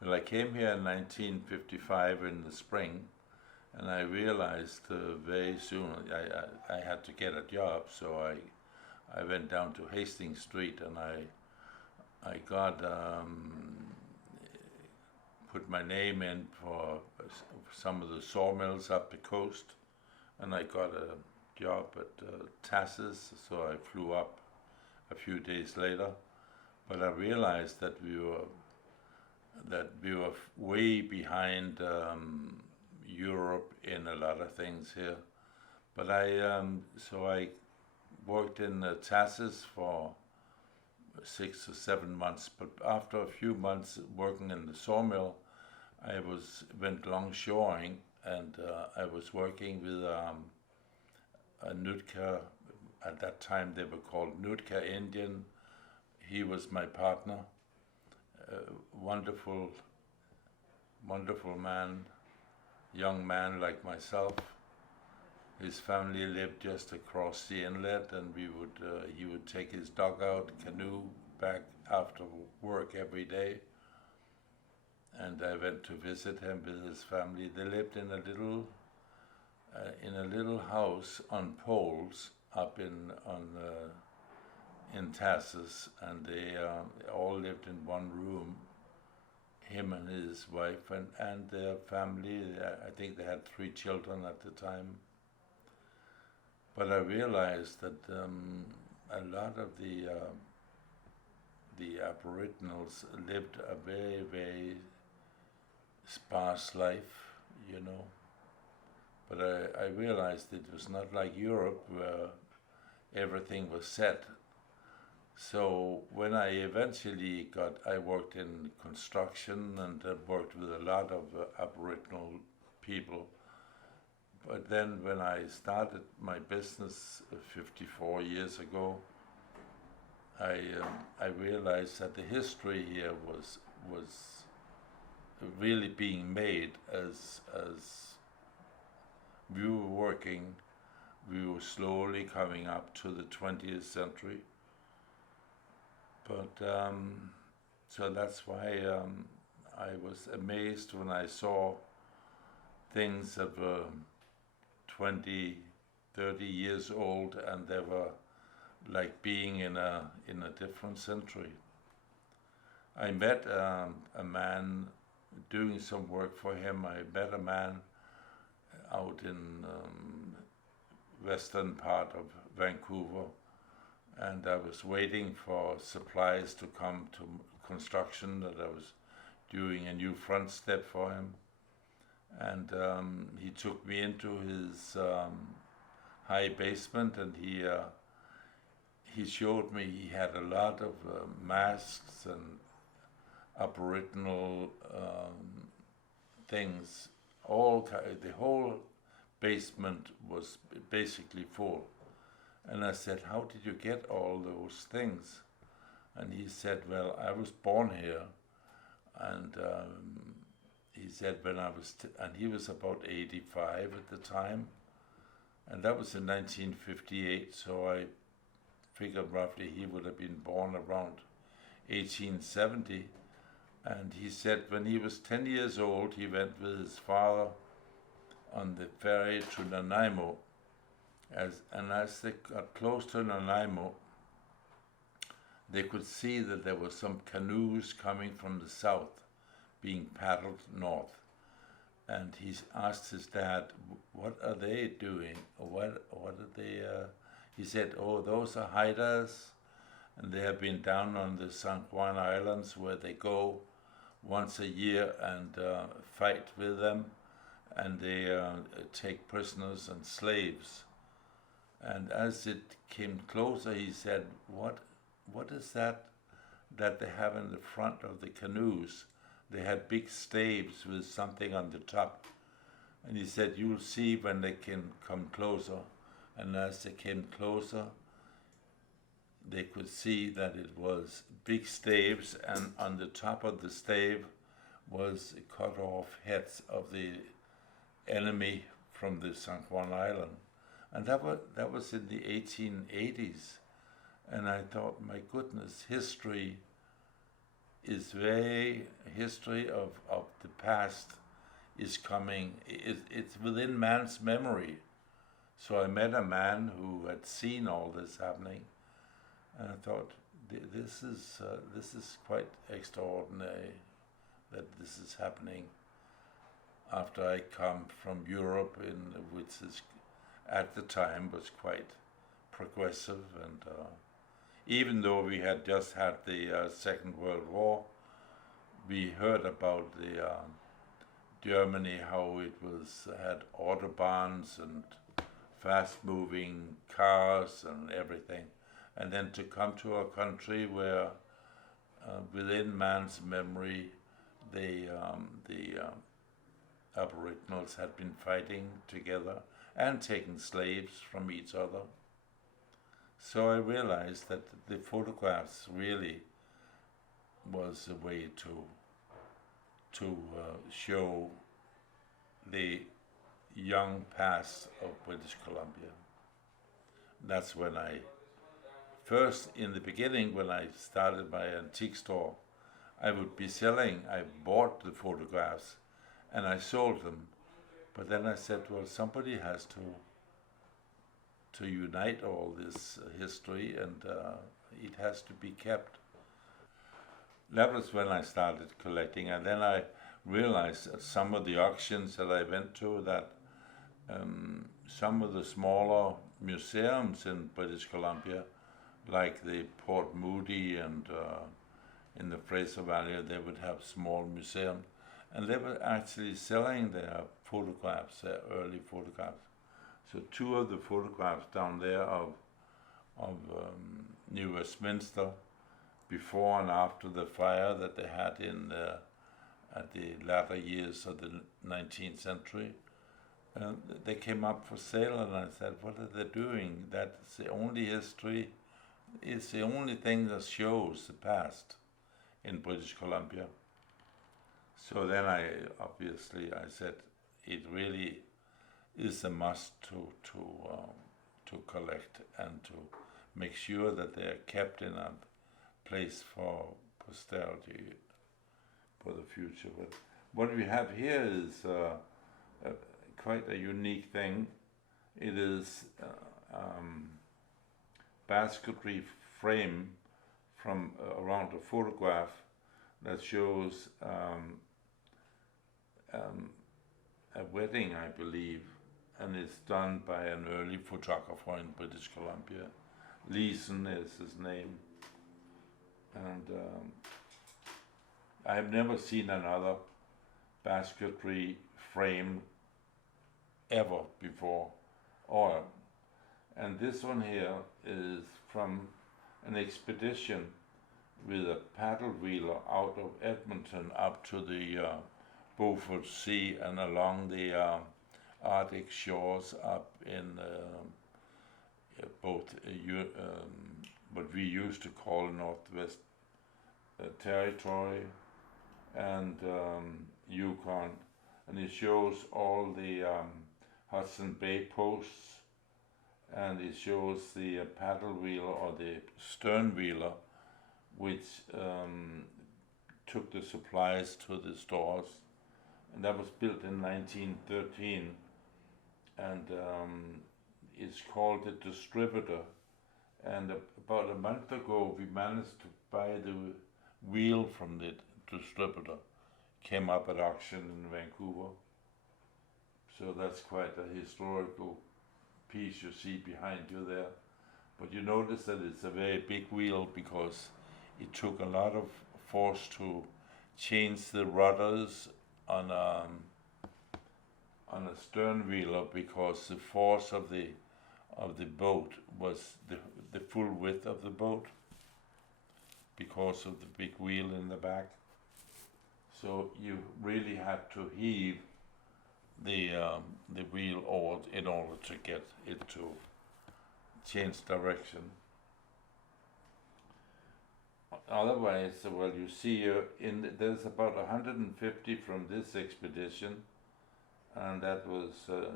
Well, I came here in 1955 in the spring, and I realized very soon I had to get a job, so I went down to Hastings Street and I got put my name in for some of the sawmills up the coast, and I got a job at Tassis, so I flew up a few days later. But I realized that we were way behind Europe in a lot of things here. But I worked in Tassis for 6 or 7 months. But after a few months working in the sawmill, went longshoring, and I was working with a Nootka. At that time, they were called Nootka Indian. He was my partner. Wonderful, wonderful man, young man like myself. His family lived just across the inlet, and he would take his dugout canoe back after work every day. And I went to visit him with his family. They lived in a little house on poles up in Tassis, and they all lived in one room. Him and his wife and their family. I think they had 3 children at the time. But I realized that a lot of the Aboriginals lived a very, very sparse life, you know. But I realized it was not like Europe where everything was set. So when I worked in construction and worked with a lot of Aboriginal people. But then when I started my business 54 years ago, I realized that the history here was really being made as we were working. We were slowly coming up to the 20th century. But so that's why I was amazed when I saw things that were 20, 30 years old, and they were like being in a different century. I met a man doing some work for him. I met a man out in western part of Vancouver, and I was waiting for supplies to come to construction, that I was doing a new front step for him. And he took me into his high basement, and he showed me he had a lot of masks and Aboriginal things. The whole basement was basically full. And I said, "How did you get all those things?" And he said, "Well, I was born here." And he said and he was about 85 at the time. And that was in 1958, so I figured roughly he would have been born around 1870. And he said when he was 10 years old, he went with his father on the ferry to Nanaimo. As they got close to Nanaimo, they could see that there were some canoes coming from the south being paddled north. And he asked his dad, "What are they doing? What are they?" He said, "Oh, those are hiders, and they have been down on the San Juan Islands, where they go once a year and fight with them, and they take prisoners and slaves." And as it came closer, he said, what is that they have in the front of the canoes?" They had big staves with something on the top. And he said, "You'll see when they can come closer." And as they came closer, they could see that it was big staves, and on the top of the stave was cut off heads of the enemy from the San Juan Island. And that was in the 1880s. And I thought, my goodness, history is very history of the past is coming. It's within man's memory. So I met a man who had seen all this happening, and I thought, this is quite extraordinary that this is happening after I come from Europe, which is at the time was quite progressive, and even though we had just had the Second World War, we heard about the Germany, how it was had autobahns and fast-moving cars and everything, and then to come to a country where within man's memory the Aboriginals had been fighting together and taking slaves from each other. So I realized that the photographs really was a way to show the young past of British Columbia. That's when I first, in the beginning, when I started my antique store, I would be selling. I bought the photographs and I sold them, but then I said, well, somebody has to unite all this history, and it has to be kept. That was when I started collecting, and then I realized at some of the auctions that I went to that some of the smaller museums in British Columbia, like the Port Moody and in the Fraser Valley, they would have small museums, and they were actually selling their photographs, their early photographs. So two of the photographs down there of New Westminster before and after the fire that they had in at the latter years of the 19th century. They came up for sale, and I said, what are they doing? That's the only history, it's the only thing that shows the past in British Columbia. So then I said, it really is a must to collect and to make sure that they are kept in a place for posterity for the future. But what we have here is quite a unique thing. It is basketry frame from around a photograph that shows a wedding, I believe, and it's done by an early photographer in British Columbia. Leeson is his name, and I have never seen another basketry frame ever before. And this one here is from an expedition with a paddle wheeler out of Edmonton up to the Beaufort Sea and along the Arctic shores up in both what we used to call Northwest Territory and Yukon, and it shows all the Hudson Bay posts, and it shows the paddle wheeler or the stern wheeler, which took the supplies to the stores, and that was built in 1913, and it's called the Distributor. And about a month ago, we managed to buy the wheel from the Distributor. Came up at auction in Vancouver. So that's quite a historical piece you see behind you there. But you notice that it's a very big wheel because it took a lot of force to change the rudders on a stern wheeler, because the force of the boat was the full width of the boat because of the big wheel in the back. So you really had to heave the wheel over in order to get it to change direction. Otherwise, well, you see there's about 150 from this expedition, and that was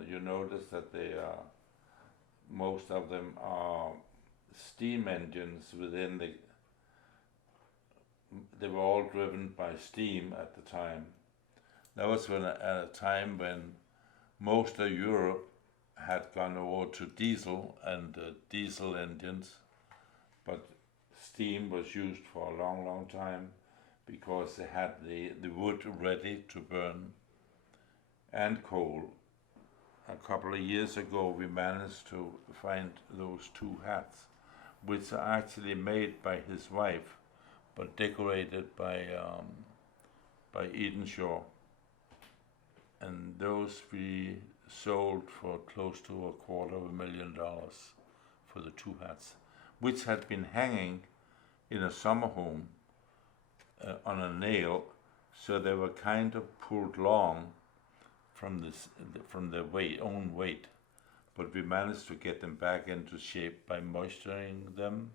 you notice that they are, most of them are steam engines within they were all driven by steam at the time. That was at a time when most of Europe had gone over to diesel and diesel engines, but steam was used for a long, long time because they had the wood ready to burn and coal. A couple of years ago, we managed to find those two hats, which are actually made by his wife, but decorated by Edenshaw. And those we sold for close to $250,000 for the two hats, which had been hanging in a summer home on a nail, so they were kind of pulled long from their own weight, but we managed to get them back into shape by moisturizing them.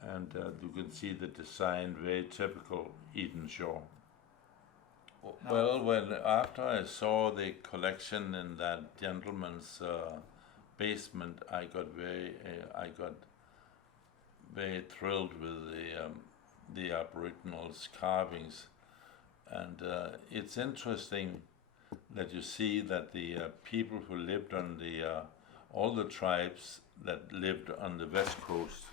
And you can see the design, very typical Edenshaw. Well, after I saw the collection in that gentleman's basement, I got very thrilled with the Aboriginals' carvings, and it's interesting that you see that the people who lived on all the tribes that lived on the west coast,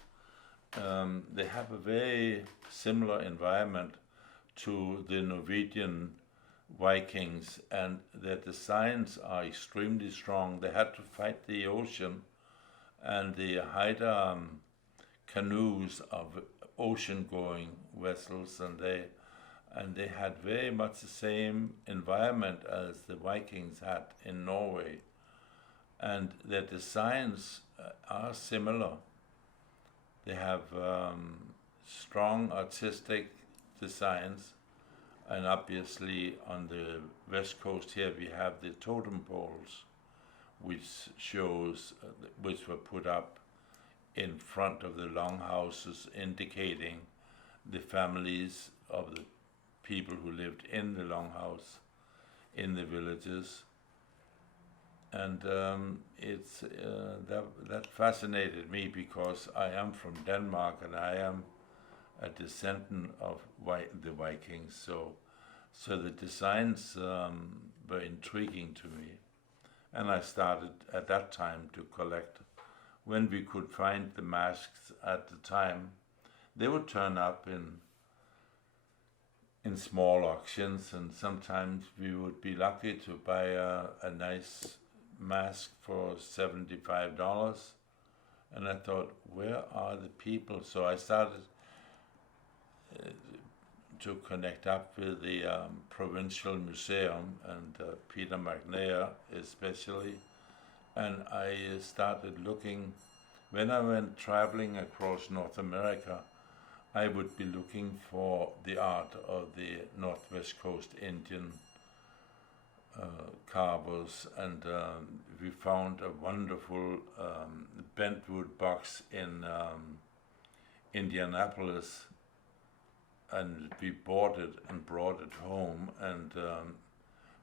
they have a very similar environment to the Norwegian Vikings, and their designs are extremely strong. They had to fight the ocean, and the Haida canoes of ocean-going vessels, and they had very much the same environment as the Vikings had in Norway, and their designs are similar. They have strong artistic designs, and obviously on the west coast here we have the totem poles, which were put up in front of the longhouses, indicating the families of the people who lived in the longhouse in the villages. And that fascinated me because I am from Denmark and I am a descendant of the Vikings, so the designs were intriguing to me, and I started at that time to collect. When we could find the masks at the time, they would turn up in small auctions, and sometimes we would be lucky to buy a nice mask for $75. And I thought, where are the people? So I started to connect up with the Provincial Museum and Peter McNair especially, and I started looking. When I went traveling across North America, I would be looking for the art of the Northwest Coast Indian carvers, and we found a wonderful bentwood box in Indianapolis, and we bought it and brought it home, and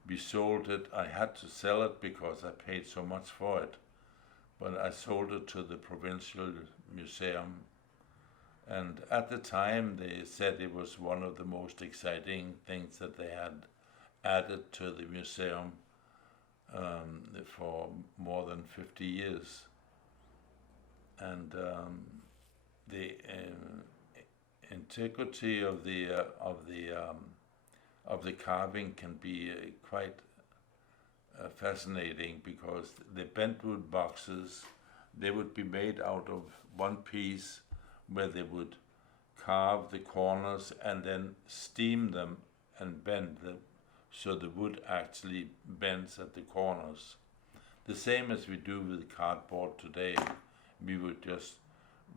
we sold it. I had to sell it because I paid so much for it, but I sold it to the Provincial Museum, and at the time they said it was one of the most exciting things that they had added to the museum for more than 50 years. And the integrity of the carving can be quite fascinating, because the bentwood boxes, they would be made out of one piece where they would carve the corners and then steam them and bend them, so the wood actually bends at the corners. The same as we do with cardboard today. We would just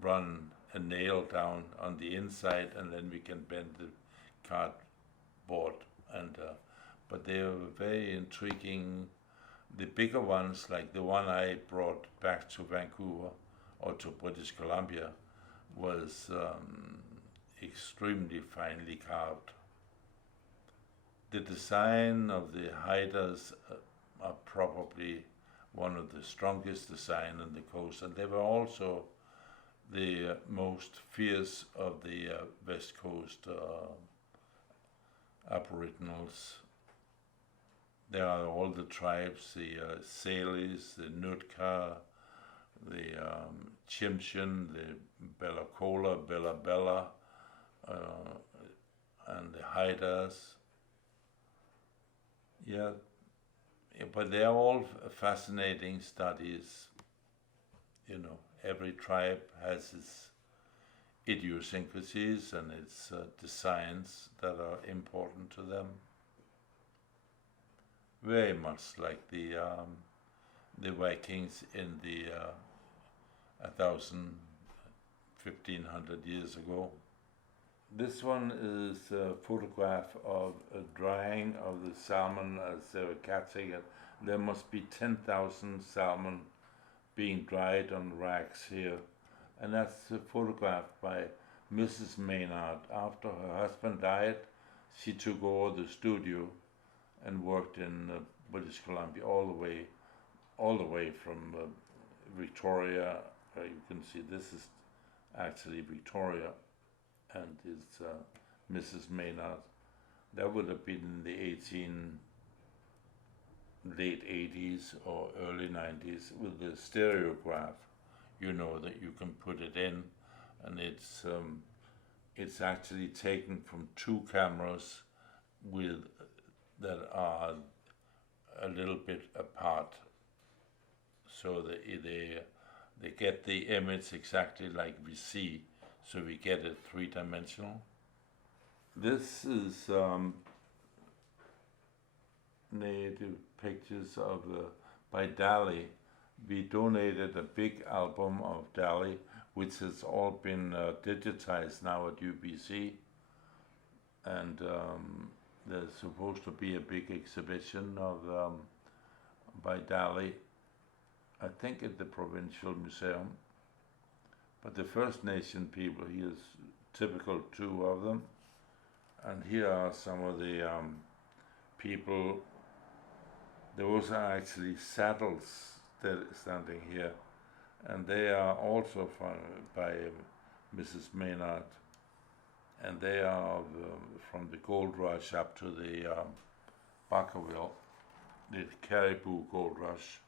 run a nail down on the inside and then we can bend the cardboard. And but they are very intriguing. The bigger ones, like the one I brought back to Vancouver or to British Columbia, was extremely finely carved. The design of the Haidas are probably one of the strongest design on the coast, and they were also the most fierce of the West Coast Aboriginals. There are all the tribes, the Salis, the Nootka, the Chimshin, the Bella Cola, Bella Bella, and the Haidas. Yeah, but they are all fascinating studies. You know, every tribe has its idiosyncrasies and its designs that are important to them. Very much like the Vikings in the 1,500 years ago. This one is a photograph of a drying of the salmon as they were catching it. There must be 10,000 salmon being dried on racks here. And that's a photograph by Mrs. Maynard. After her husband died, she took over the studio and worked in British Columbia all the way from Victoria. You can see this is actually Victoria, and it's Mrs. Maynard. That would have been in the late 80s or early 90s with the stereograph. You know that you can put it in, and it's actually taken from two cameras that are a little bit apart, so that they get the image exactly like we see, so we get it three-dimensional. This is native pictures of by Dali. We donated a big album of Dali, which has all been digitized now at UBC, and there's supposed to be a big exhibition of by Dali, I think at the Provincial Museum. But the First Nation people, here's typical two of them, and here are some of the people. Those are actually saddles standing here, and they are also by Mrs. Maynard, and they are from the gold rush up to the Barkerville, the Caribou Gold Rush,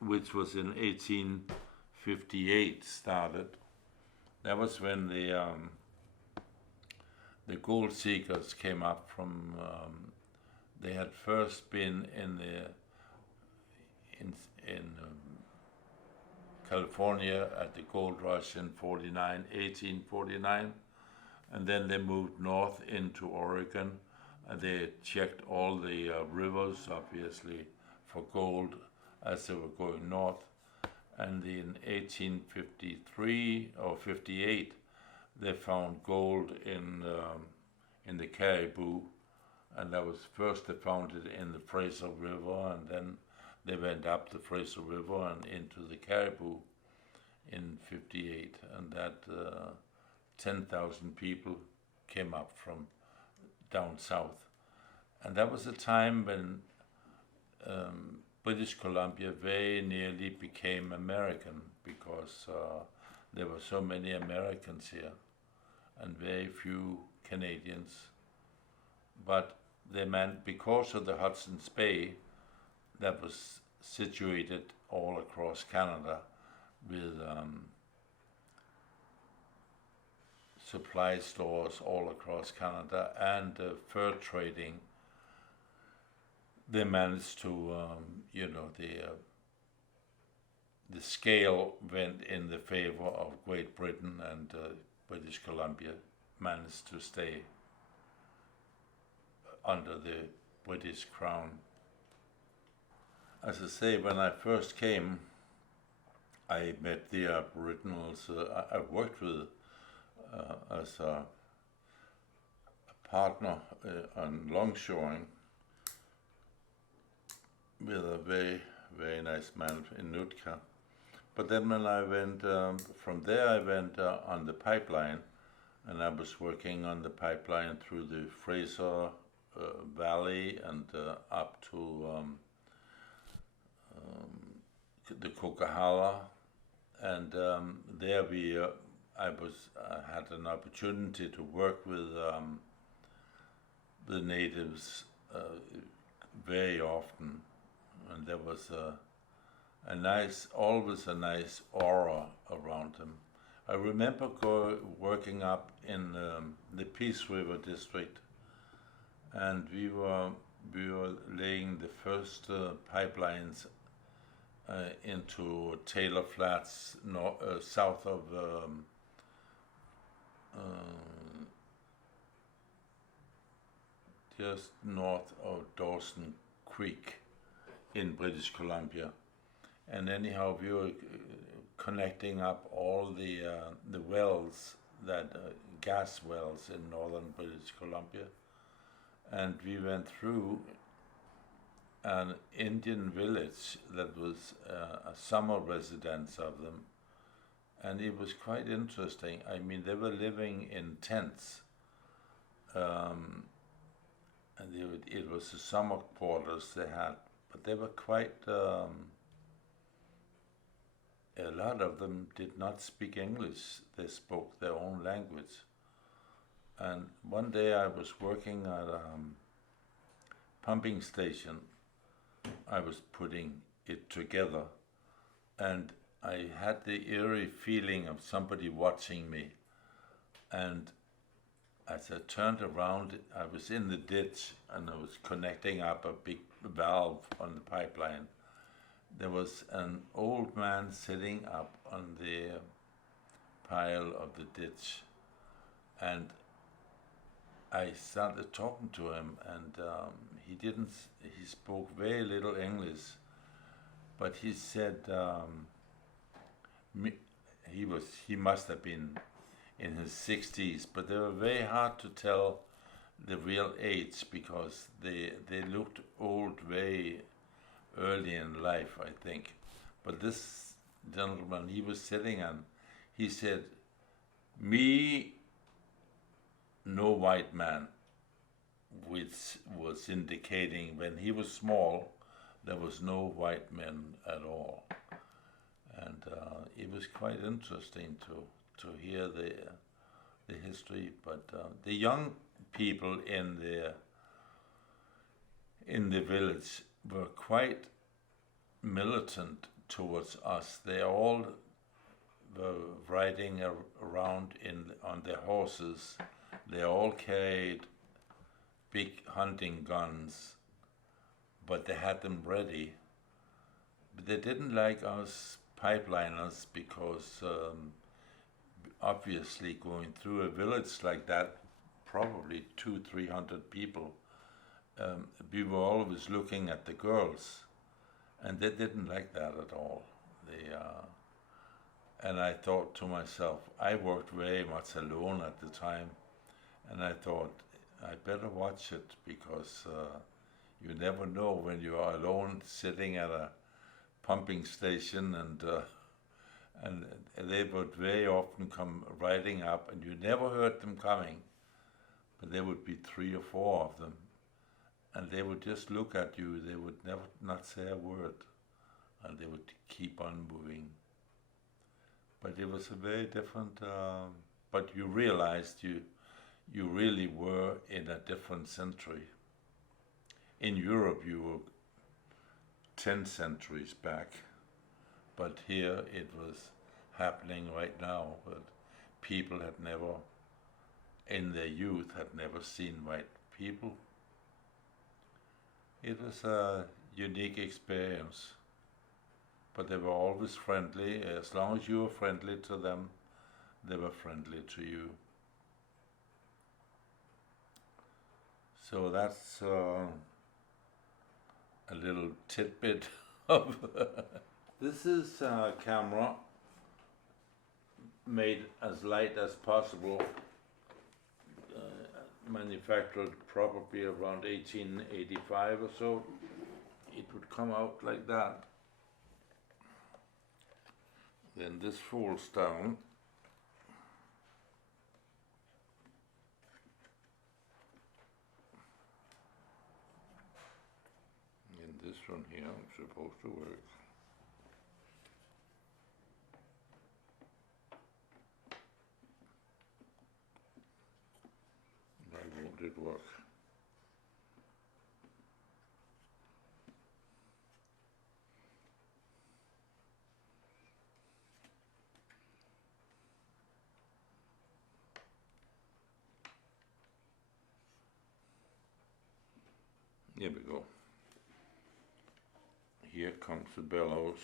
which was in 1858 started. That was when the gold seekers came up from. They had first been in California at the gold rush in 1849, and then they moved north into Oregon, and they checked all the rivers, obviously, for gold as they were going north. And in 1853 or 58, they found gold in the Caribou, and that was first they found it in the Fraser River, and then they went up the Fraser River and into the Caribou in 58, and that 10,000 people came up from down south. And that was a time when British Columbia very nearly became American, because there were so many Americans here and very few Canadians. But they meant, because of the Hudson's Bay that was situated all across Canada with supply stores all across Canada and fur trading, they managed to, the scale went in the favor of Great Britain, and British Columbia managed to stay under the British Crown. As I say, when I first came, I met the Aboriginals I worked with as a partner on longshoring with a very, very nice man in Nootka. But then when I went, from there I went on the pipeline, and I was working on the pipeline through the Fraser Valley and up to the Coquihalla and there I had an opportunity to work with the natives very often, and there was always a nice aura around them. I remember working up in the Peace River district, and we were laying the first pipelines into Taylor Flats, south of just north of Dawson Creek in British Columbia. And anyhow, we were connecting up all the wells, gas wells in northern British Columbia, and we went through an Indian village that was a summer residence of them, and it was quite interesting. I mean, they were living in tents, and it was the summer quarters they had, but they were quite. A lot of them did not speak English. They spoke their own language. And one day I was working at a pumping station. I was putting it together, and I had the eerie feeling of somebody watching me. And as I turned around, I was in the ditch, and I was connecting up a big valve on the pipeline. There was an old man sitting up on the pile of the ditch, and I started talking to him, and he spoke very little English, but he said he must have been in his 60s, but they were very hard to tell the real age because they looked old very early in life, I think. But this gentleman, he was sitting and he said, "Me, no white man," which was indicating when he was small, there was no white men at all. And it was quite interesting to hear the history. But the young people in the village were quite militant towards us. They all were riding around on their horses. They all carried big hunting guns, but they had them ready. But they didn't like us pipeliners because obviously going through a village like that, probably 200-300 people, we were always looking at the girls, and they didn't like that at all. And I thought to myself, I worked very much alone at the time, and I thought, I better watch it because you never know when you are alone sitting at a pumping station, and they would very often come riding up, and you never heard them coming, but there would be 3 or 4 of them, and they would just look at you. They would never not say a word, and they would keep on moving. But it was a very different. But you realized you really were in a different century. In Europe, you were 10 centuries back, but here it was happening right now. But people had never, in their youth, had never seen white people. It was a unique experience, but they were always friendly. As long as you were friendly to them, they were friendly to you. So that's a little tidbit of this is a camera made as light as possible, manufactured probably around 1885 or so. It would come out like that. Then this falls down. And this one here is supposed to work. work. Here we go. Here comes the bellows.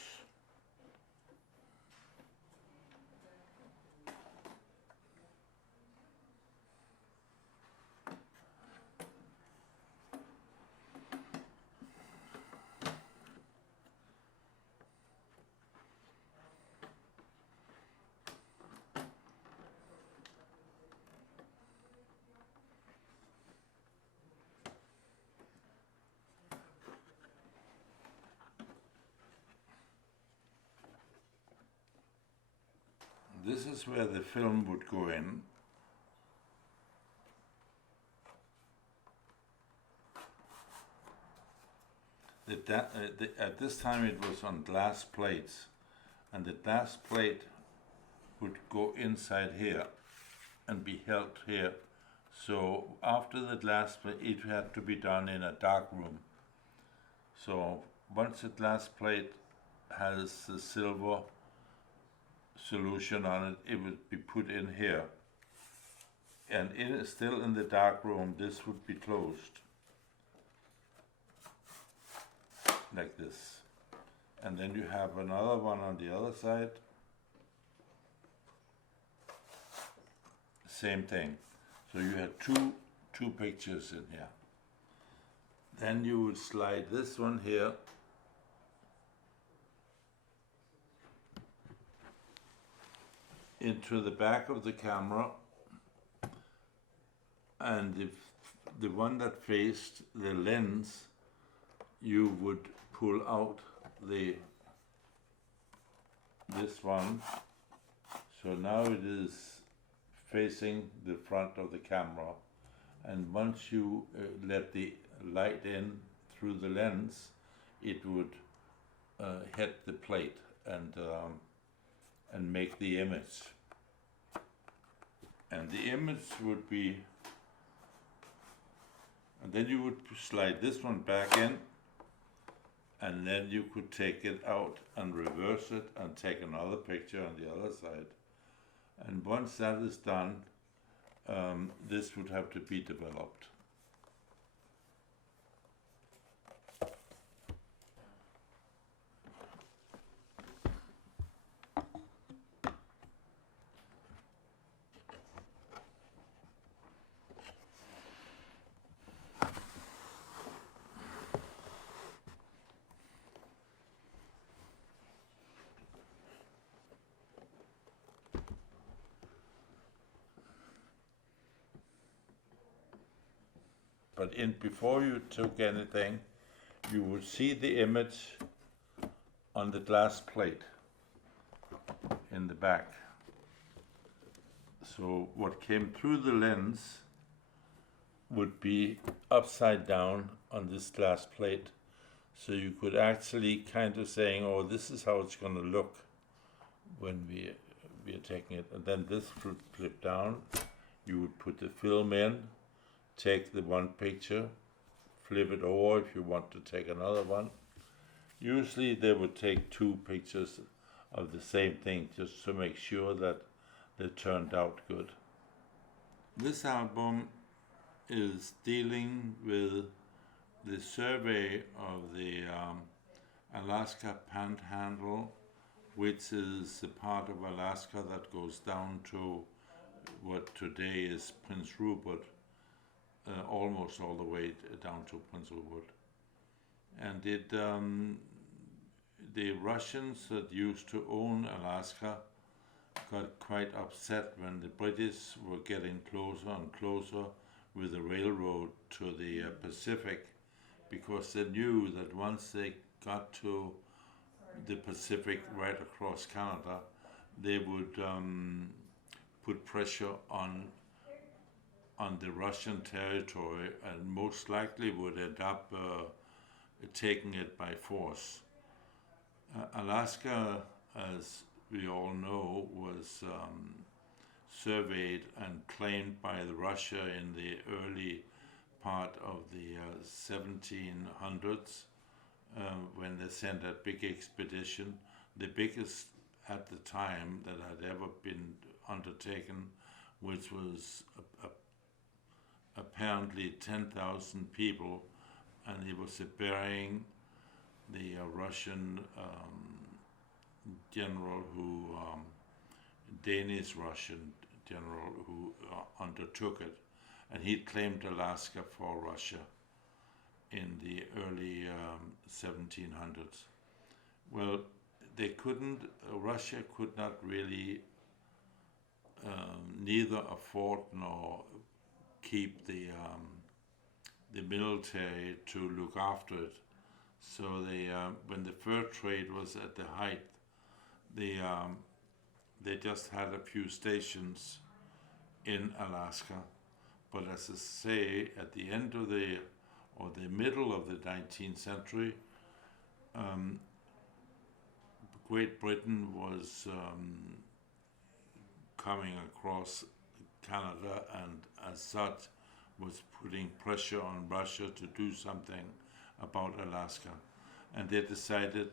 This is where the film would go in. At this time it was on glass plates, and the glass plate would go inside here and be held here. So after the glass plate, it had to be done in a dark room. So once the glass plate has the silver solution on it, it would be put in here. And it is still in the dark room, this would be closed. Like this. And then you have another one on the other side. Same thing. So you had two pictures in here. Then you would slide this one here into the back of the camera, and if the one that faced the lens, you would pull out this one. So now it is facing the front of the camera, and once you let the light in through the lens, it would hit the plate and make the image. And the image would be, and then you would slide this one back in, and then you could take it out and reverse it and take another picture on the other side. And once that is done, this would have to be developed. But before you took anything, you would see the image on the glass plate in the back. So what came through the lens would be upside down on this glass plate. So you could actually kind of saying, oh, this is how it's going to look when we are taking it. And then this would flip down. You would put the film in, take the one picture, flip it over if you want to take another one. Usually they would take two pictures of the same thing just to make sure that they turned out good. This album is dealing with the survey of the Alaska Panhandle, which is the part of Alaska that goes down to what today is Prince Rupert. Almost all the way down to Prince Rupert. And the Russians that used to own Alaska got quite upset when the British were getting closer and closer with the railroad to the Pacific, because they knew that once they got to the Pacific right across Canada, they would put pressure on the Russian territory, and most likely would end up taking it by force. Alaska, as we all know, was surveyed and claimed by Russia in the early part of the 1700s when they sent a big expedition, the biggest at the time that had ever been undertaken, which was apparently 10,000 people, and it was burying the Russian general who, Danish-Russian general who undertook it, and he claimed Alaska for Russia in the early 1700s. Well, they couldn't, Russia could not really neither afford nor keep the military to look after it. So they, when the fur trade was at the height, they just had a few stations in Alaska. But as I say, at the end of the middle of the 19th century, Great Britain was coming across Canada, and as such was putting pressure on Russia to do something about Alaska, and they decided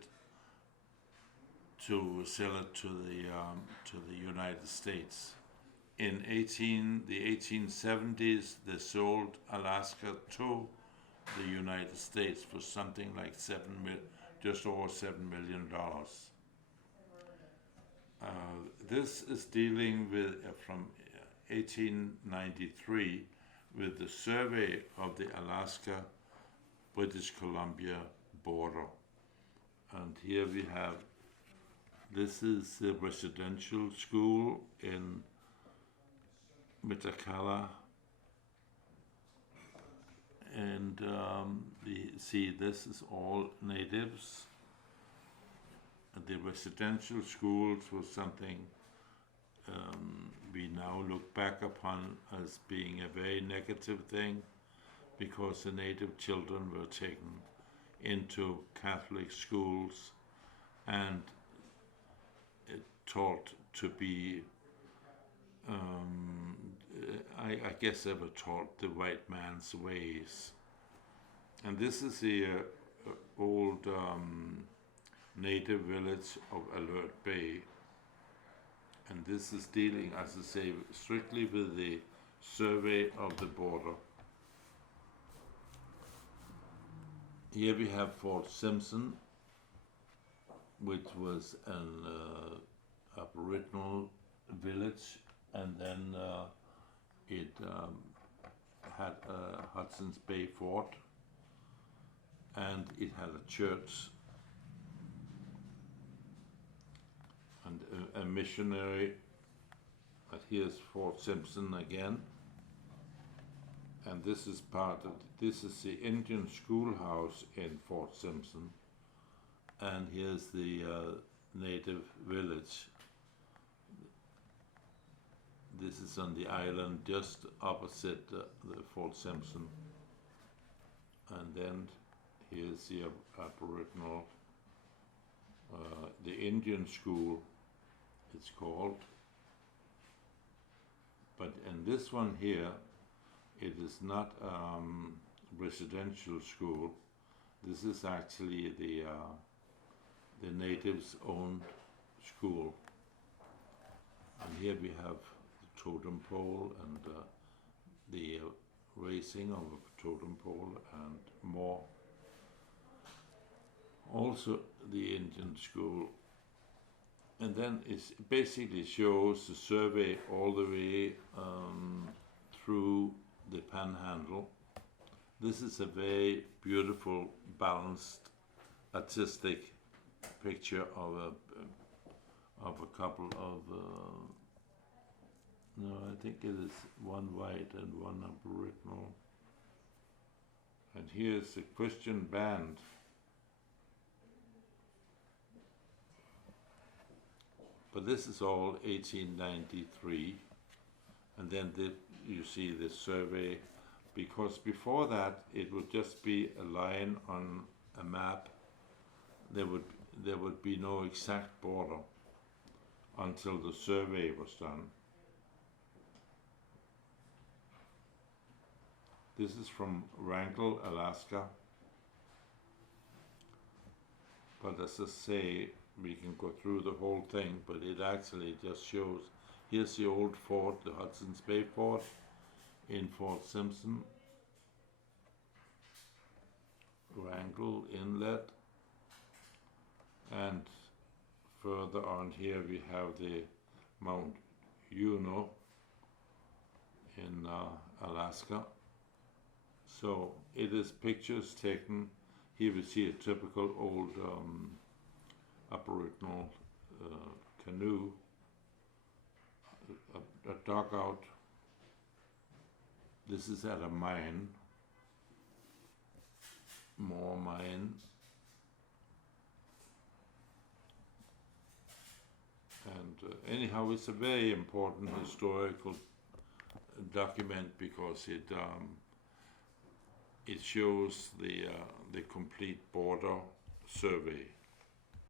to sell it to the United States. In the 1870s, they sold Alaska to the United States for something like just over $7 million. This is dealing with from 1893 with the survey of the Alaska British Columbia border. And here we have, this is the residential school in Mittakala, and see, this is all natives. The residential schools was something we now look back upon as being a very negative thing, because the native children were taken into Catholic schools and taught to be, I guess they were taught the white man's ways. And this is the old native village of Alert Bay. And this is dealing, as I say, strictly with the survey of the border. Here we have Fort Simpson, which was an Aboriginal village, and then it had a Hudson's Bay Fort, and it had a church and a missionary. But here's Fort Simpson again, and this is this is the Indian schoolhouse in Fort Simpson, and here's the native village. This is on the island just opposite the Fort Simpson, and then here's the Aboriginal, the Indian school it's called. But in this one here, it is not residential school. This is actually the natives' own school. And here we have the totem pole and the raising of a totem pole and more. Also the Indian school. And then it basically shows the survey all the way through the Panhandle. This is a very beautiful, balanced, artistic picture of a couple of, no, I think it is one white and one Aboriginal. And here's the Christian band. But this is all 1893, and then you see the survey, because before that it would just be a line on a map. There would be no exact border until the survey was done. This is from Wrangell, Alaska. But as I say, we can go through the whole thing, but it actually just shows, here's the old fort, the Hudson's Bay Fort in Fort Simpson, Wrangell Inlet, and further on here we have the Mount Juneau in Alaska. So it is pictures taken. Here we see a typical old Aboriginal canoe, a dugout. This is at a mine, more mine. And anyhow, it's a very important historical document because it shows the complete border survey.